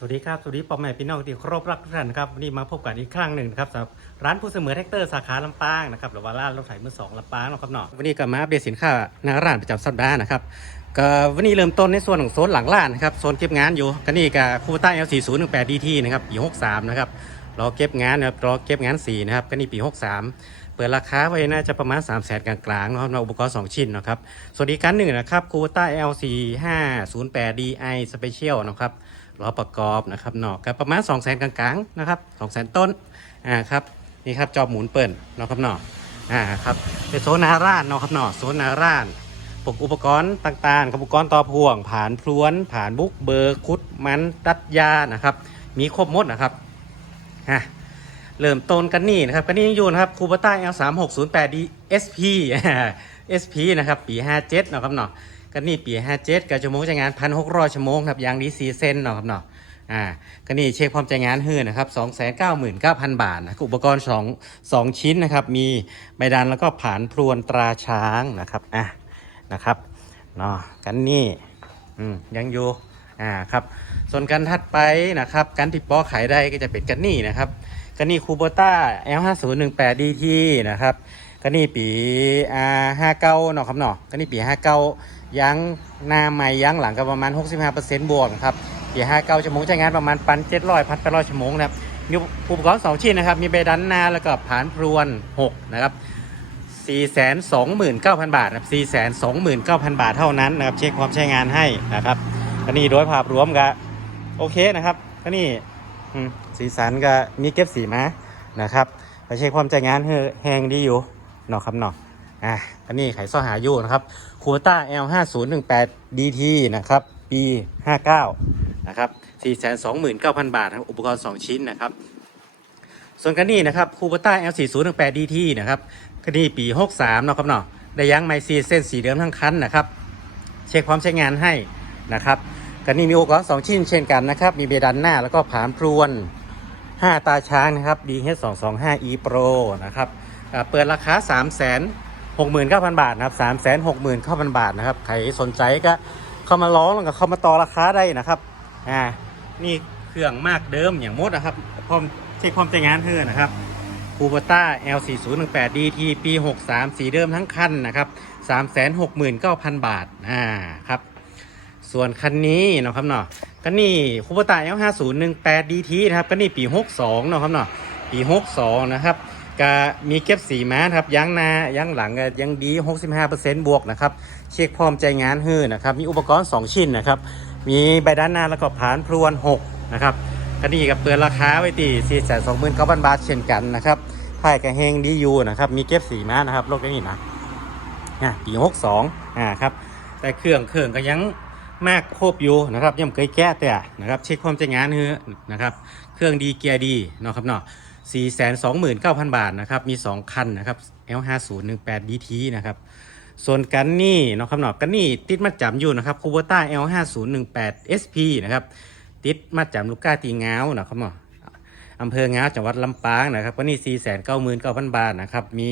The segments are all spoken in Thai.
สวัสดีครับ สวัสดีปอมแม่พี่น้องที่ครพรักทุกท่านครับวันนี้มาพบกันอีกครั้งหนึ่งนะครับสำหรับร้านผู้เสมอแท็กเตอร์สาขาลำปางนะครับหรือว่าร้านรถไถมือสองลำปางนะครับเนาะวันนี้ก็มาอัปเดตสินค้าหน้าร้านประจำสัปดาห์นะครับก็วันนี้เริ่มต้นในส่วนของโซนหลังร้านนะครับโซนเก็บงานอยู่ก็นี่กับคูต้า L4018 DT นะครับปี63นะครับรอเก็บงานนะครับรอเก็บงานสีนะครับก็นี่ปี 63 เปิดราคาไว้น่าจะประมาณ3 0 0แสนกลางๆนะครับอุปกรณ์ 2 ชิ้นนะครับส่วนอีกการหนึ่งนะครับคูต้า L4508 DI Special นะครับล้อประกอบนะครับเนาะก็ประมาณ2 0 0 0 0 0กลางๆนะครับ2 0 0 0 0ต้นอ่าครับนี่ครับจอบหมุนเปิดนะครับเนาะอ่าครับเป็นโซนาร้านนะครับเนาะโซนาร้านพวกอุปกรณ์ต่างๆอุปกรณ์ต่อพ่วง ผ่านพลวน ผ่านบุกเบอร์คุดมันตัดยานะครับมีครบหมดนะครับฮะ เริ่มต้นกันนี่นะครับกันนี่ยังอยู่นะครับคูปต้า L 3 6 0 8 D SP SP นะครับปี 57เนาะครับเนาะก็นี่ปี 57กับชั่วโมงใช้งาน 1,600 ชั่วโมงครับยางดีซีเซนเนาะครับเนาะอ่าก็นี่เช็คความใช้งานฮื้อนะครับ299,000บาทนะอุปกรณ์2 2ชิ้นนะครับ มีใบดันแล้วก็ผานพรวนตราช้างนะครับ อะนะครับ เนาะ กันนี่ อืม ยังอยู่ อ่า ครับ ส่วนกันถัดไปนะครับ กันที่ปอขายได้ก็จะเป็นกันนี่นะครับ กันนี่คูโบต้า L5018 DT นะครับก็นี่ปีอ่าห้าเก้าเนาะครับเนาะก็นี่ปีห้าเก้ายังหน้าใหม่ยังหลังก็ประมาณ 65%บวกนะครับปีห้าเก้าชั่วโมงใช้งานประมาณปันเจ็ดร้อยพันแปดร้อยชั่วโมงนะครับมีอุปกรณ์สองชิ้นนะครับ มีใบดันหน้าแล้วก็ผานพรวน 6 นะครับ 429,000 บาทครับ429,000 บาทเท่านั้นนะครับ เช็คความใช้งานให้นะครับก็นี่โดยภาพรวมก็โอเคนะครับก็นี่อืม สีสันก็มีเก็บสีมานะครับไปเช็คความใช้งานเฮอแหงดีอยู่เนาะครับเนาะอะอันนี้ไขซ่อหาอยู่นะครับคูต้า L 5 0 1 8 DT นะครับปี 59 นะครับ 429,000 บาทครับอุปกรณ์ 2 ชิ้นนะครับ ส่วนกันนี่นะครับคูต้า L 4 0 1 8 DT นะครับกันนี่ปี 63 เนาะครับเนาะได้ยั้งไมซีเส้นสีเดิมทั้งคันนะครับ เช็คความใช้งานให้นะครับกันนี่มีอุปกรณ์ 2 ชิ้นเช่นกันนะครับ มีเบดันหน้าแล้วก็ผานพรวน 5 ตาช้างนะครับ DH 2 2 5 E Pro นะครับเปิดราคา 3 6 9 0 0 0 บาทนะครับ 3 6 9 0 0 0 บาทนะครับ ใครสนใจก็เข้ามาร้องแล้วก็เข้ามาต่อราคาได้นะครับอ่านี่เครื่องมากเดิมอย่างมดนะครับพร้อมเช็คความใช้งานเธอนะครับคูปต้า L 4 0 1 8 DT ปี 63 สีเดิมทั้งคันนะครับ 369,000 บาทอ่าครับ ส่วนคันนี้เนาะครับเนาะก็นี่คูปต้า L 5 0 1 8 DT นะครับก็นี่ปี62เนาะครับเนาะปี62นะครับก็มีเก็บสีม้าครับยางหน้ายางหลังก็ยังดี 65%บวกนะครับ เช็คพร้อมใจงานฮื้อนะครับ มีอุปกรณ์ 2 ชิ้นนะครับ มีใบด้านหน้าแล้วก็ผานพรวน6นะครับก็นี่กับเปิดราคาไว้ที่429,000บาทเช่นกันนะครับถ่ายกระเฮงดียูนะครับ มีเก็บสีม้านะครับโลกนี้นะอะปี 62อ่าครับ แต่เครื่องเครื่องก็ยัง มากครบอยู่นะครับยังเคยแก้แต่นะครับเช็คความใจงานฮื้อนะครับเครื่องดีเกียร์ดีเนาะครับเนาะ429,000บาทนะครับมี2คันนะครับ L5018 DT นะครับส่วนกันนี่เนาะครับเนาะกันนี่ติดมาจำอยู่นะครับคูโบต้า L5018 SP นะครับติดมาจำลูกก้าตีเงาเนาะครับเนาะอำเภอเงาจังหวัดลำปางนะครับก็นี่499,000บาทนะครับมี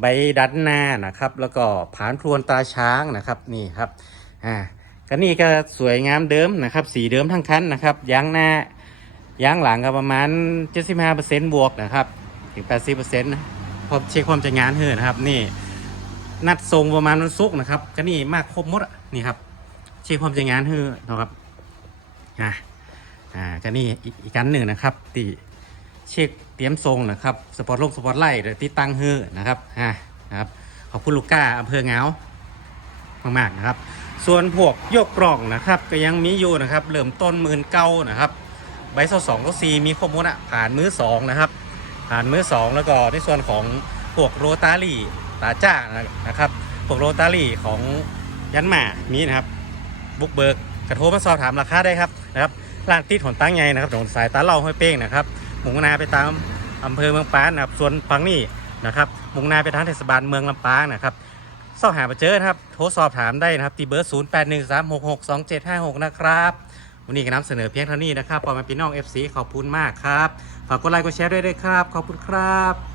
ใบดันหน้านะครับ แล้วก็ผานพรวนตาช้างนะครับนี่ครับอ่า กันนี่ก็สวยงามเดิมนะครับ สีเดิมทั้งคันนะครับยางหน้ายางหลังก็ประมาณ 75%บวกนะครับ ถึง 80%นะพอเช็คความใช้งานเฮ้อนะครับ นี่นัดทรงประมาณวันศุกร์นะครับก็นี่มากครบหมดนี่ครับ เช็คความใช้งานเฮ้อนะครับอ่าอ่าก็นี่อีกอีกันหนึ่งนะครับตีเช็คเตรียมทรงนะครับสปอร์ตลงสปอร์ตไล่เดี๋ยวติดตั้งเฮ้อนะครับอ่านะครับขอบคุณลูกก้าอำเภอเงามากๆนะครับ ส่วนพวกโยกกล่องนะครับ ก็ยังมีอยู่นะครับเริ่มต้นหมื่นเก้านะครับ ใบโซสองก็ซีมีข้อมูลอะผ่านมือสองนะครับ ผ่านมือสองแล้วก็ในส่วนของพวกโรตารี่ตาจ้านะครับพวกโรตารี่ของยันหมามีนะครับบุกเบิกกระโทรมาสอบถามราคาได้ครับนะครับร้านติดหนตั้งใหญ่นะครับถนนสายตาเล่าห้วยเป้งนะครับมุ่งนาไปตามอำเภอเมืองปานนะครับส่วนฝั่งนี้นะครับมุ่งนาไปทางเทศบาลเมืองลำปางนะครับ สอบหามาเจอครับ โทรสอบถามได้นะครับตีเบอร์ 0 8 1 3 6 6 2 7 5 6 นะครับ วันนี้ก็นำเสนอเพียงเท่านี้นะครับพอมาพี่น้อง FC ขอบคุณมากครับ ฝากกดไลค์กดแชร์ด้วยด้วยครับ ขอบคุณครับ